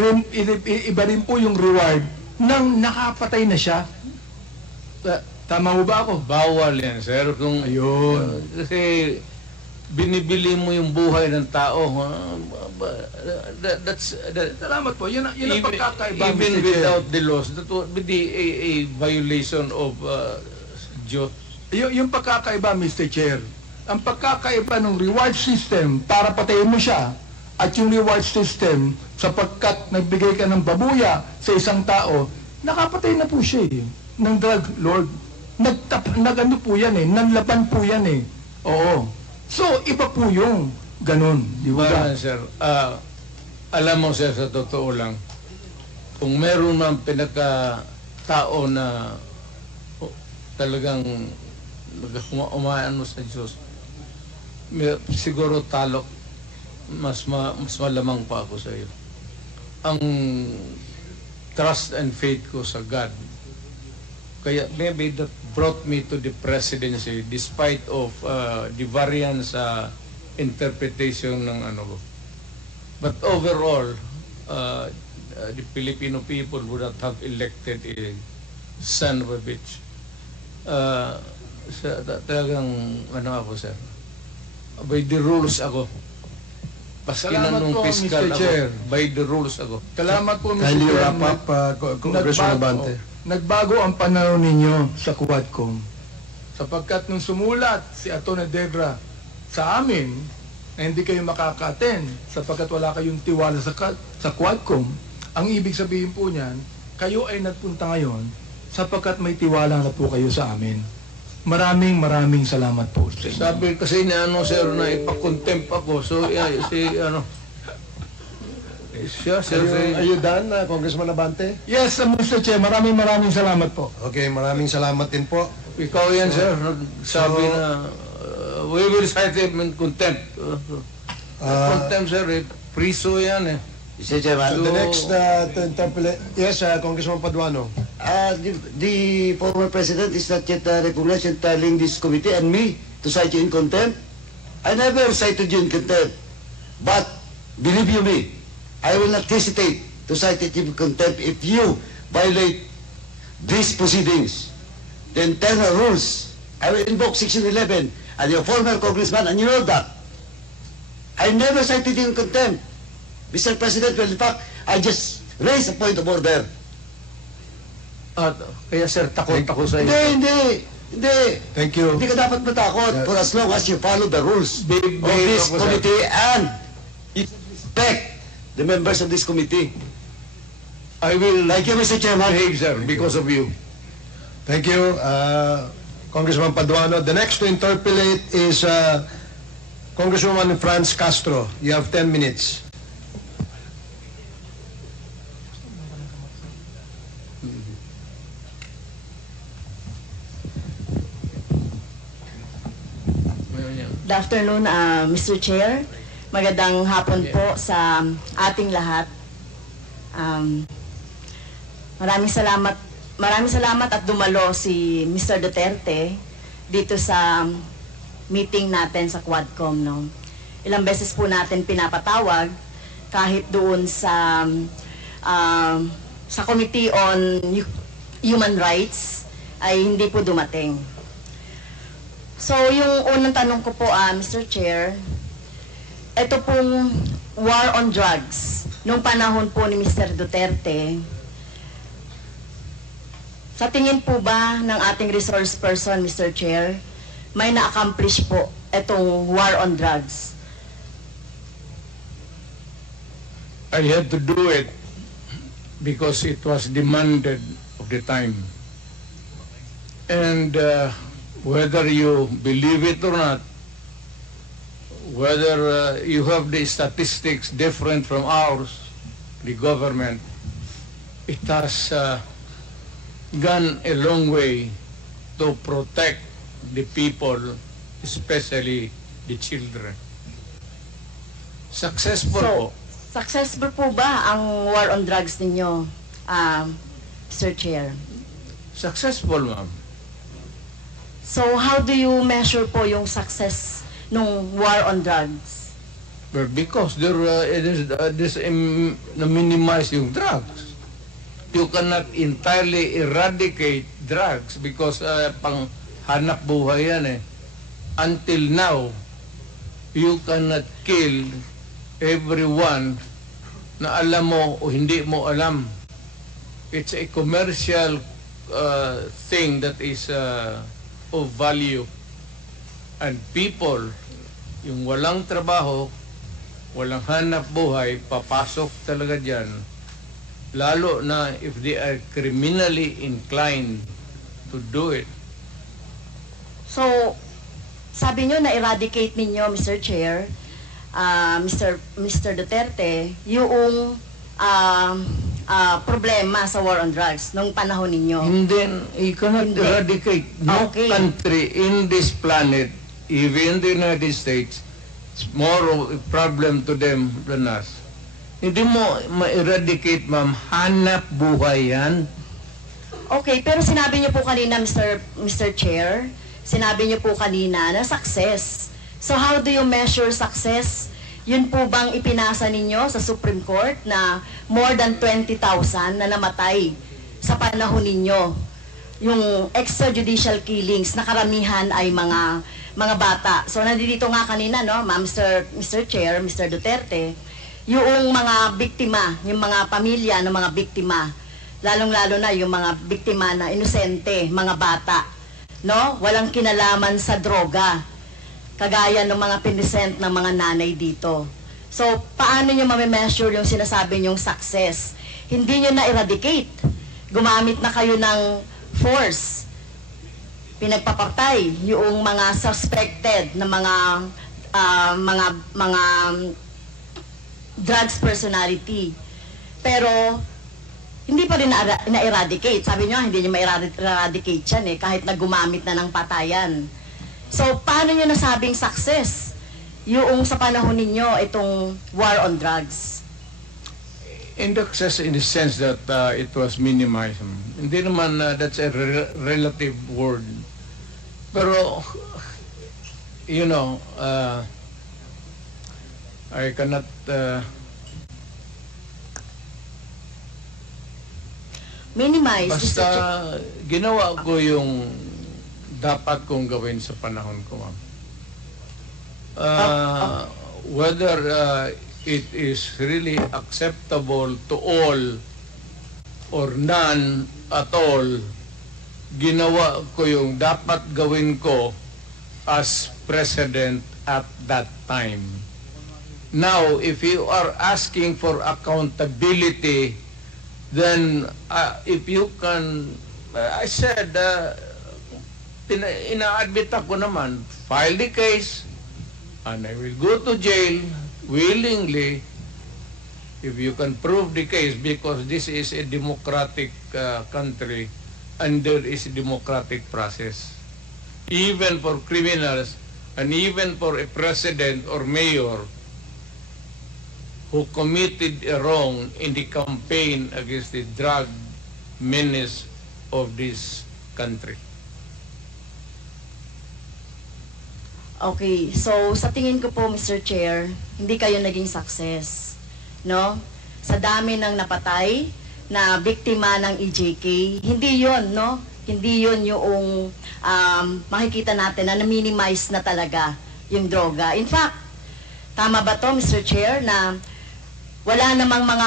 rin- iba rin po yung reward nang nakapatay na siya. Ta- Tama mo ba ako? Bawal yan, sir. Kung, Ayun. Kasi binibili mo yung buhay ng tao. ha? That, that's, that, Salamat po. Yun, ang- yun ang even, pagkakaiba, even Mr. Chair. without the laws, that would be a, a violation of uh, due Y- yung pagkakaiba, Mr. Chair, ang pagkakaiba ng reward system para patayin mo siya at yung reward system sapagkat nagbigay ka ng babuya sa isang tao, nakapatay na po siya eh, ng drug lord. Nagtap, nagano po yan eh, nanlaban po yan eh. Oo. So, iba po yung ganun. Di ba? Parang, sir, ah, alam mo, sir, sa totoo lang, kung meron man pinaka-tao na oh, talagang uma- umaano sa Diyos, may, siguro talok, mas, ma, mas malamang pa ako sa iyo. Ang trust and faith ko sa God, kaya maybe that brought me to the presidency despite of uh, the variance sa interpretation ng ano. But overall, uh, uh, the Filipino people would not have elected a son of a bitch. Uh, sa, ta- talagang, ano ako, sir? By the rules ako. Paski na Salamat nung po, fiscal Mr. ako. Chair. By the rules ako. Salamat po, Mr. Kindly Chair. wrap up, uh, Co- Congressman Nagbago- Abante. Nagbago ang pananaw ninyo sa Quadcom. Sapagkat nung sumulat si Atty. Debra sa amin na hindi kayo makaka-attend sapagkat wala kayong tiwala sa, ka- sa Quadcom, ang ibig sabihin po niyan, kayo ay nagpunta ngayon sapagkat may tiwala na po kayo sa amin. Maraming maraming salamat po sa inyo. Sabi kasi ni ano sir na ipakontempt ako. So yeah, si ano eh, siya sir Are you, are si, you done, uh, Congressman Abante? Yes, uh, Mr. Chair, maraming maraming salamat po. Okay, maraming salamat din po. ikaw yan sir nagsabi So- na uh, we will cite him in contempt. Uh, Uh, contempt sir eh, priso yan eh. Mr. Chairman, the next uh, to interpolate, yes, uh, Congressman Paduano. Uh, the, former president is not yet uh, recognized in telling this committee and me to cite you in contempt. I never cited you in contempt. But, believe you me, I will not hesitate to cite you in contempt if you violate these proceedings. The internal rules, I will invoke Section 11 and your former congressman, and you know that. I never cited you in contempt. Mr. President, well, in fact, I just raised a point of order. At kaya sir takot ako sa Hindi, iyo. hindi, hindi. Thank you. Hindi ka dapat matakot Yeah. for as long as you follow the rules Big- of big this ako, sir. committee and you respect the members of this committee. I will Thank you, Mr. Chairman. behave sir because of you. Thank you, uh, Congressman Paduano. The next to interpolate is uh, Congresswoman Franz Castro. You have 10 minutes. Good afternoon, uh, Mr. Chair. Magandang hapon po sa ating lahat. Um, maraming salamat maraming salamat at dumalo si Mr. Duterte dito sa meeting natin sa Quadcom. No? Ilang beses po natin pinapatawag kahit doon sa um, sa Committee on Hu- Human Rights ay hindi po dumating. So, yung unang tanong ko po, ah, Mr. Chair, ito pong war on drugs, nung panahon po ni Mr. Duterte, sa tingin po ba ng ating resource person, Mr. Chair, may na-accomplish po itong war on drugs? I had to do it because it was demanded of the time. And uh, whether you believe it or not, whether uh, you have the statistics different from ours, the government, it has uh, gone a long way to protect the people, especially the children. Successful po. So, successful po ba ang war on drugs ninyo, um, Mr. Chair? Successful, ma'am. So, how do you measure po yung success nung war on drugs? But because there uh, it is uh, this um, minimize yung drugs. You cannot entirely eradicate drugs because uh, pang hanap buhay yan eh. Until now, you cannot kill everyone na alam mo o hindi mo alam. It's a commercial uh, thing that is uh, of value. And people, yung walang trabaho, walang hanap buhay, papasok talaga dyan. Lalo na if they are criminally inclined to do it. So, sabi nyo na eradicate ninyo, Mr. Chair, ah, Mr. Mr. Duterte, yung ah, ah, problema sa war on drugs nung panahon ninyo. And then, you cannot Hindi. eradicate no Okay. country in this planet, even the United States, it's more of a problem to them than us. Hindi mo ma-eradicate, ma'am. Hanap buhay yan. Okay, pero sinabi niyo po kanina, Mr. Mr. Chair, sinabi niyo po kanina na success. So how do you measure success? Yun po bang ipinasa ninyo sa Supreme Court na more than 20,000 na namatay sa panahon ninyo? Yung extrajudicial killings na karamihan ay mga mga bata. So nandito nga kanina no, Ma'am Mr. Mr. Chair, Mr. Duterte, yung mga biktima, yung mga pamilya ng mga biktima lalong-lalo na yung mga biktima na inosente, mga bata, no? Walang kinalaman sa droga. Kagaya ng mga pinisent ng mga nanay dito. So, paano nyo mamimeasure yung sinasabi nyong success? Hindi nyo na-eradicate. Gumamit na kayo ng force. Pinagpapatay yung mga suspected na mga ah, mga mga drugs personality. Pero hindi pa rin na- na-eradicate. Sabi niyo, hindi niyo ma-eradicate yan eh, kahit na gumamit na ng patayan. So, paano niyo nasabing success? Yung sa panahon ninyo, itong war on drugs. In excess in the sense that uh, it was minimized. Hindi naman uh, that's a re- relative word. Pero, you know, uh, I cannot uh, Minimize, Basta ginawa ko yung dapat kong gawin sa panahon ko, ma'am. Uh, whether uh, it is really acceptable to all or none at all, ginawa ko yung dapat gawin ko as president at that time. Now, if you are asking for accountability, then uh, if you can, uh, I said, uh, ina-admit ako naman, file the case, and I will go to jail willingly if you can prove the case because this is a democratic uh, country and there is a democratic process. Even for criminals and even for a president or mayor who committed a wrong in the campaign against the drug menace of this country. Okay, so sa tingin ko po, Mr. Chair, hindi kayo naging success. No? Sa dami ng napatay na biktima ng EJK, hindi yon no? Hindi yon yung um, makikita natin na na-minimize na talaga yung droga. In fact, tama ba to, Mr. Chair, na wala namang mga